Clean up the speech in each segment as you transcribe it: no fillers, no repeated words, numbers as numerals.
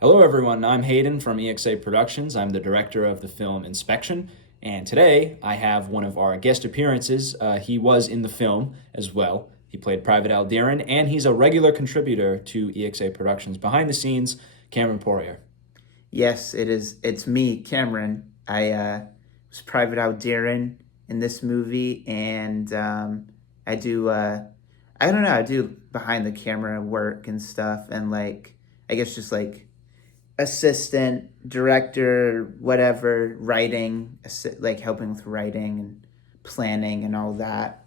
Hello, everyone. I'm Hayden from EXAProductions. I'm the director of the film Inspection. And today I have one of our guest appearances. He was in the film as well. He played Private Alderan, and he's a regular contributor to EXAProductions. Behind the scenes, Cameron Poirier. Yes, it is. It's me, Cameron. I was Private Alderan in this movie, and I do. I don't know. I do behind the camera work and stuff, and I guess just assistant, director, whatever, writing, helping with writing and planning and all that.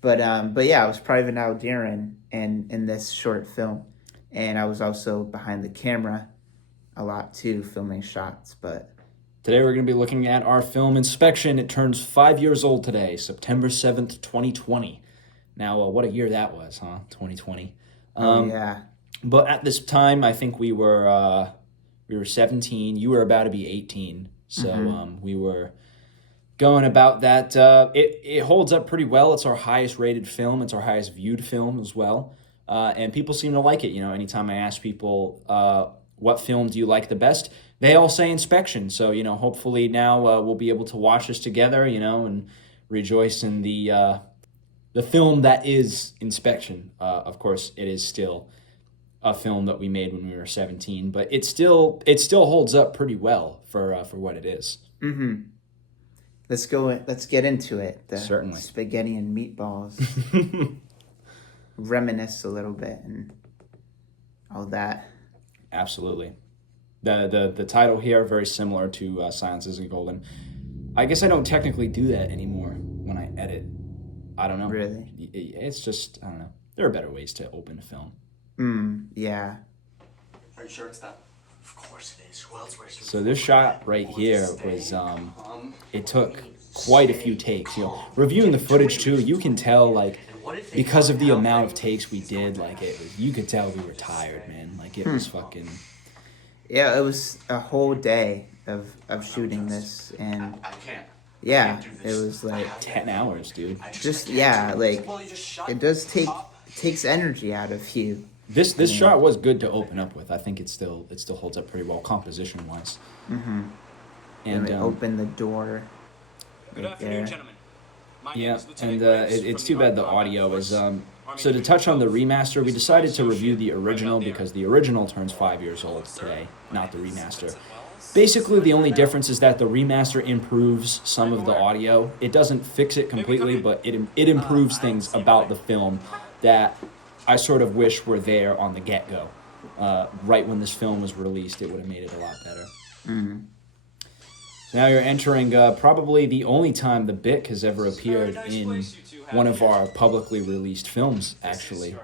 But yeah, I was Private Alderan in this short film, and I was also behind the camera a lot too, filming shots. But Today we're going to be looking at our film Inspection. It turns 5 years old today, September 7th, 2020. Now, what a year that was, huh? 2020. yeah, But at this time, I think we were 17. You were about to be 18, so we were going about that. It holds up pretty well. It's our highest rated film. It's our highest viewed film as well, and people seem to like it. You know, anytime I ask people what film do you like the best, they all say Inspection. So hopefully now we'll be able to watch this together. And rejoice in the film that is Inspection. Of course, it is still a film that we made when we were 17, but it still holds up pretty well for what it is. mm-hmm. Let's go. Let's get into it. The Certainly. spaghetti and meatballs. Reminisce a little bit and all that. Absolutely. The title here very similar to Silence Isn't Golden. I guess I don't technically do that anymore when I edit. I don't know. Really? It's just, I don't know. There are better ways to open a film. Yeah. Are you sure it's that? Of course it is. Who else wears So this shot right here was, it took quite a few takes. Reviewing the footage too, you can tell, because of the amount of takes we did, you could tell we were tired, man. It was fucking... Yeah, it was a whole day of shooting this, and I can't. yeah, it was 10 hours, dude. it does takes energy out of you. This shot was good to open up with. I think it still holds up pretty well composition wise. And open the door. Good right afternoon, there. gentlemen. My name Yeah, is and Lieutenant Graves it's from too the bad the Army audio Force. is. Army So to touch on the remaster, we decided to review the Associate original Private because Alderan. the original turns 5 years old today, not the remaster. Basically, the only difference is that the remaster improves some of the audio. It doesn't fix it completely, but it improves things about the film that I sort of wish were there on the get-go. Right when this film was released, it would have made it a lot better. Now you're entering probably the only time the Bic has ever appeared in one of our publicly released films, actually.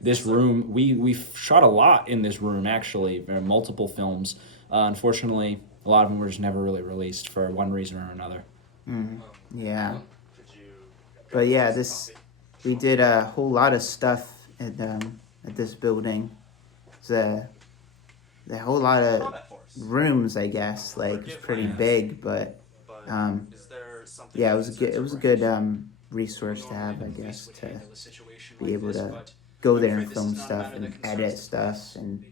This room, we shot a lot in this room, actually, multiple films. Unfortunately, a lot of them were just never really released for one reason or another. Yeah. But yeah, we did a whole lot of stuff at this building. It's a whole lot of rooms, I guess. It's pretty big, but yeah, it was a good resource to have, I guess, to be able to go there and film stuff and edit stuff and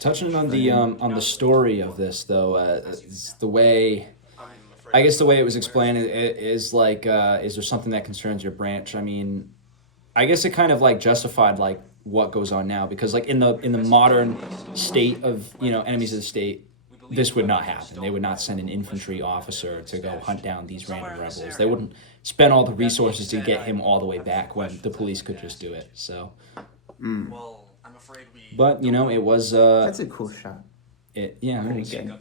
Touching on the story of this, though, it's the way it was explained is is there something that concerns your branch? I mean, I guess it kind of justified what goes on now, because in the modern state of enemies of the state, this would not happen. They would not send an infantry officer to go hunt down these random rebels. They wouldn't spend all the resources to get him all the way back when the police could just do it. So, Well, I'm afraid we. but it was that's a cool shot. yeah, Pretty it was- good.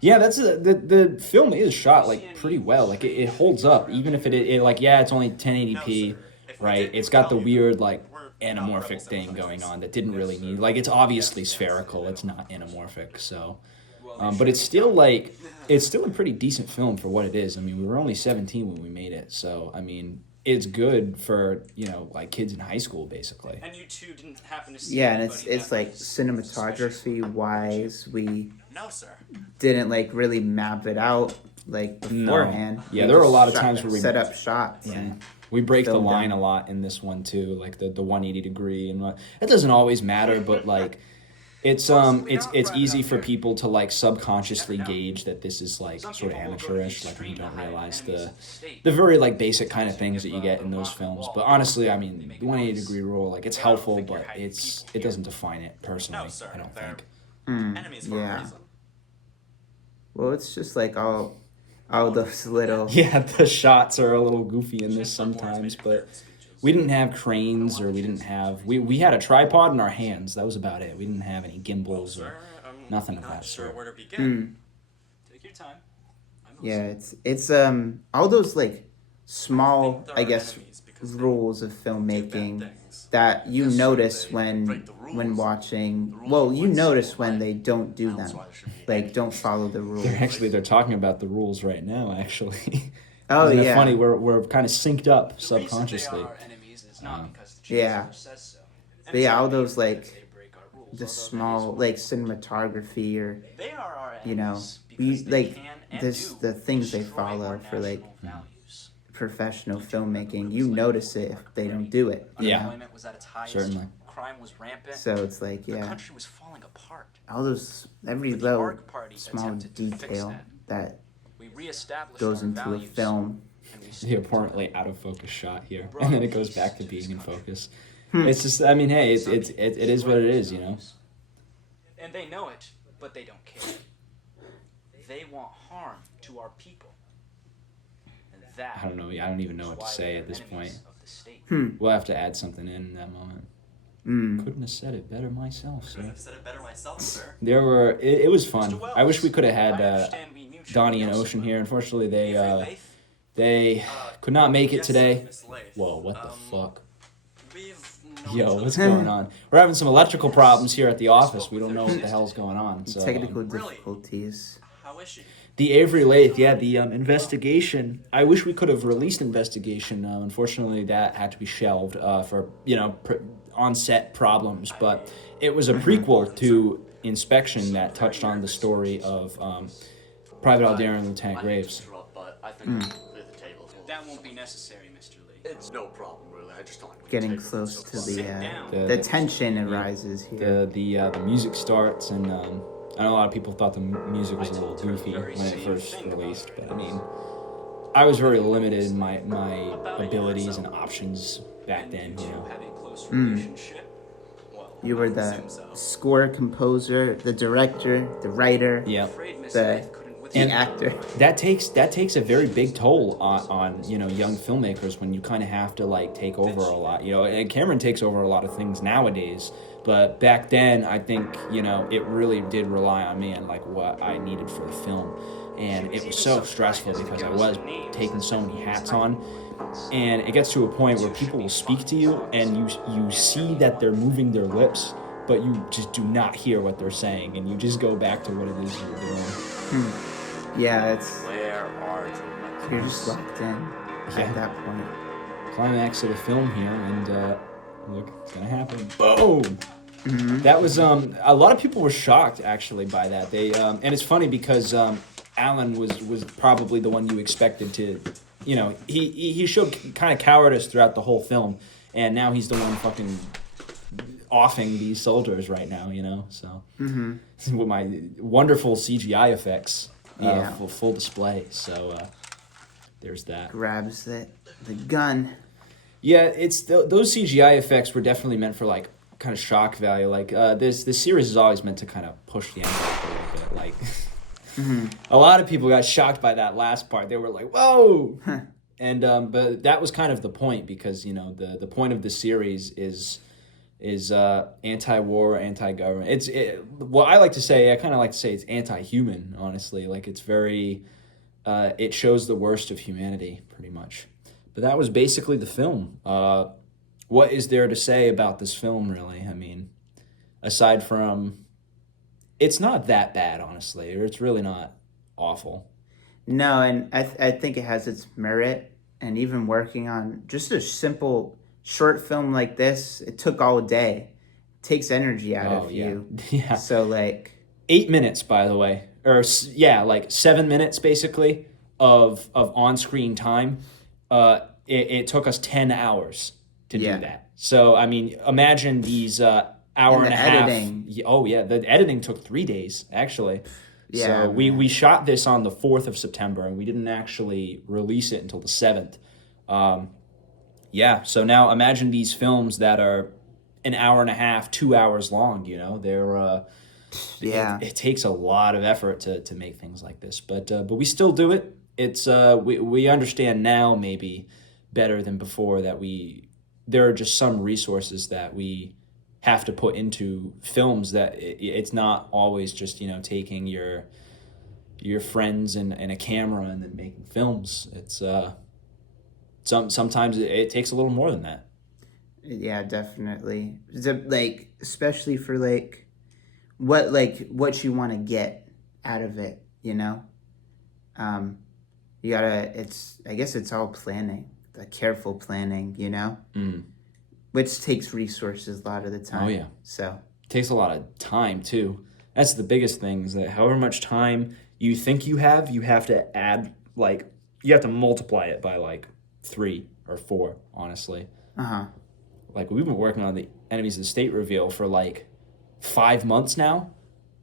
yeah. That's the film is shot pretty well. It holds up, even if it's only 1080p, right? It's got the weird anamorphic thing going on that didn't really need. It's obviously spherical. It's not anamorphic, so. But it's still a pretty decent film for what it is. I mean, we were only 17 when we made it, so I mean, it's good for kids in high school, basically. And you two didn't happen to see Yeah, and anybody it's that was cinematography wise, we No, sir. didn't really map it out beforehand. Yeah, We there were a just lot of times where we set up shots. Yeah. And We break the Filmed line them. a lot in this one too, the 180 degree, and it doesn't always matter, but it's easy for people to like subconsciously gauge that this is like sort of amateurish, like when you don't realize the very like basic kind of things that you get in those films. But honestly, I mean, the 180-degree rule, like it's helpful, but it doesn't define it personally. I don't think. Enemies for a Yeah. reason. Well, it's just like all those little. Yeah, the shots are a little goofy in this sometimes, but we didn't have cranes or we didn't have we had a tripod in our hands. That was about it. We didn't have any gimbals or nothing of Not that sure sort. where to begin. Take your time. I'm Yeah, it's all those like small, I guess, rules of filmmaking that you notice when watching. Well, you notice when they don't do them, like don't follow the rules. They're talking about the rules right now. Actually, Oh isn't it yeah, funny? We're kind of synced up The reason they subconsciously. are our enemies is not because the yeah. chancellor says so. But yeah, all those They like break our rules, the although small that like cinematography or is- They are our you know, enemies because they like can and this do the things they destroy follow our for like national values. professional filmmaking. You notice it if they don't do it. You Yeah. know? Unemployment was at its highest. Certainly. Crime was rampant. So it's like The yeah, country was falling apart. all those every But the little ARC party small attempted to fix detail that We reestablished goes our into a values, film. and we The stuck to apparently them. out of focus shot here, and then it goes back to being in focus. Hmm. It's just, I mean, hey, it is what it is, you know. And they know it, but they don't care. They want harm to our people. And that I don't know. I don't even know is what to why say they're at this enemies point. of the state. We'll have to add something in that moment. Couldn't have said it better myself, Couldn't sir. have said it better myself, sir. There were. It was fun. Mr. Wells, I wish we could have I had understand we mutually Donnie and know Ocean someone. here. Unfortunately, Avery Lath? they could not make it Yes, today. Miss Lath. Whoa, what the fuck? We've known Yo, each what's other. going on? We're having some electrical problems here at the office. We don't know what the hell's going on. So, Technical Really? difficulties. How is she? the Avery Lath, yeah, the investigation. I wish we could have released investigation. Unfortunately, that had to be shelved for on-set problems. But it was a prequel to Inspection that touched on the story of Private Aldair and Lieutenant Graves. But I think I can clear the table. That won't be necessary, Mr. Lee. It's no problem, really. I just don't like Getting close to down. the tension arises here. The music starts, and I know a lot of people thought the music was a little goofy when it first released, but I mean, I was very limited in my abilities and options back then. You know, Have a close relationship? Well, You were I the assume so. score composer, the director, the writer, yeah. Afraid Miss the- Lath couldn't the And- actor. That takes a very big toll on young filmmakers when you kind of have to like take over a lot. And Cameron takes over a lot of things nowadays, but back then I think it really did rely on me and like what I needed for the film, and it was so stressful because I was taking so many hats on, and it gets to a point where people will speak to you and you see that they're moving their lips, but you just do not hear what they're saying, and you just go back to what it is you're doing. Yeah, it's Where are you? you're just locked in Yeah. at that point. Climax of the film here, and look, it's gonna happen. Boom! That was a lot of people were shocked actually by that. They and it's funny because Alan was probably the one you expected to, he showed kind of cowardice throughout the whole film, and now he's the one fucking offing these soldiers right now. So with my wonderful CGI effects, Yeah. full display. So there's that. Grabs the gun. Yeah, it's those CGI effects were definitely meant for like kind of shock value. Like this series is always meant to kind of push the envelope a little bit. Like a lot of people got shocked by that last part. They were like, "Whoa!" And but that was kind of the point because the point of the series is anti-war, anti-government. Well, I kind of like to say it's anti-human. Honestly, like it's very it shows the worst of humanity pretty much. But that was basically the film. What is there to say about this film, really? I mean, aside from, it's not that bad, honestly, or it's really not awful. No, and I think it has its merit. And even working on just a simple short film like this, it took all day. It takes energy out of you. Yeah. So like 8 minutes, by the way, or like 7 minutes basically of on-screen time. It took us 10 hours to do Yeah. that. So I mean, imagine these hour And and the a half. editing. Oh yeah, the editing took 3 days actually. Yeah, So we man. shot this on the 4th of September, and we didn't actually release it until the 7th. Yeah, so now imagine these films that are an hour and a half, 2 hours long. You know, Yeah. it takes a lot of effort to make things like this, but we still do it. It's we understand now maybe better than before that there are just some resources that we have to put into films that it's not always just taking your friends and a camera and then making films. It's sometimes it takes a little more than that. Yeah, definitely. Like, especially for what you want to get out of it, you know? You gotta, I guess it's all planning, the careful planning, you know? Which takes resources a lot of the time. Oh yeah. So. It takes a lot of time too. That's the biggest thing, is that however much time you think you have to add, like, you have to multiply it by like 3 or 4, honestly. Like, we've been working on the Enemies of the State reveal for like 5 months now,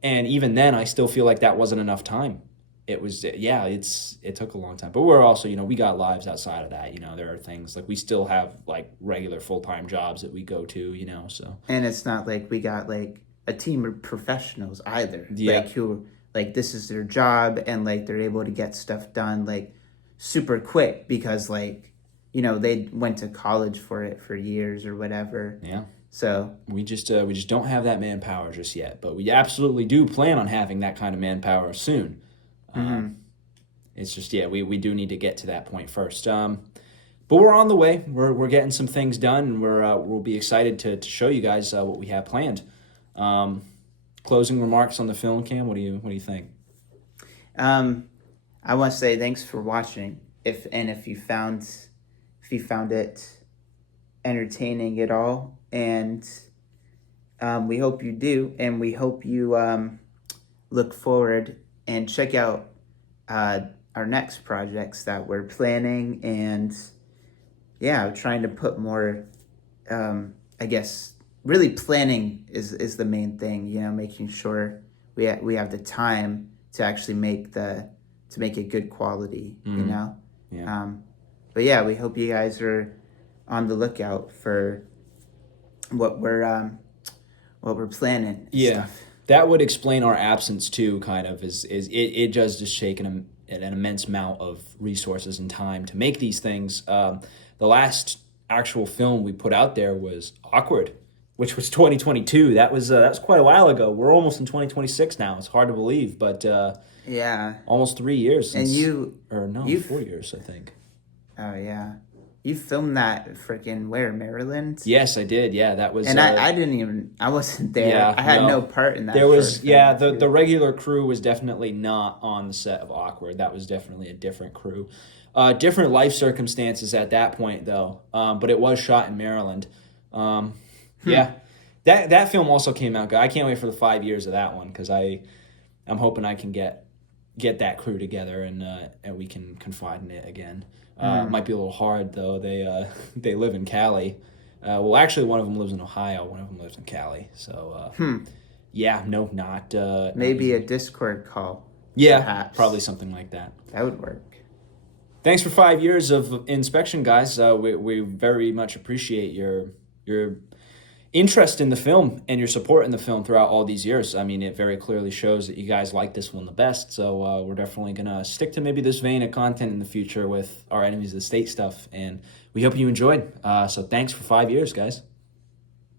and even then I still feel like that wasn't enough time. It took a long time, but we're also, we got lives outside of that. There are things like we still have like regular full-time jobs that we go to, so. And it's not like we got like a team of professionals either. Yeah. Like, who, like, this is their job, and like they're able to get stuff done like super quick because, like, they went to college for it for years or whatever. Yeah. So we just don't have that manpower just yet, but we absolutely do plan on having that kind of manpower soon. It's just, we do need to get to that point first. But we're on the way. We're getting some things done, and we'll be excited to show you guys what we have planned. Closing remarks on the film, Cam. What do you think? I want to say thanks for watching. If you found it entertaining at all, and we hope you do, and we hope you look forward and check out our next projects that we're planning, and trying to put more. I guess really planning is the main thing. Making sure we have the time to actually make it good quality. Yeah. But yeah, we hope you guys are on the lookout for what we're planning. Yeah, stuff. that would explain our absence too. Kind of is it does just take an immense amount of resources and time to make these things. The last actual film we put out there was Awkward, which was 2022. That was quite a while ago. We're almost in 2026 now. It's hard to believe, but Yeah. almost 3 years. And you 4 years, I think. Oh yeah, you filmed that freaking where, Maryland? Yes, I did. Yeah, that was. And I wasn't there. Yeah, I had no part in that. There was, short film, the regular crew was definitely not on the set of Awkward. That was definitely a different crew. Different life circumstances at that point, though. But it was shot in Maryland. Yeah, that film also came out good. I can't wait for the 5 years of that one, because I'm hoping I can get that crew together and we can confide in it again. It might be a little hard though. They live in Cali. Well, actually, one of them lives in Ohio. One of them lives in Cali. So yeah, no, not maybe not a Discord call. yeah, perhaps. probably something like that. That would work. Thanks for 5 years of inspection, guys. We very much appreciate your interest in the film and your support in the film throughout all these years. I mean, it very clearly shows that you guys like this one the best. So we're definitely going to stick to maybe this vein of content in the future with our Enemies of the State stuff. And we hope you enjoyed. So thanks for 5 years, guys.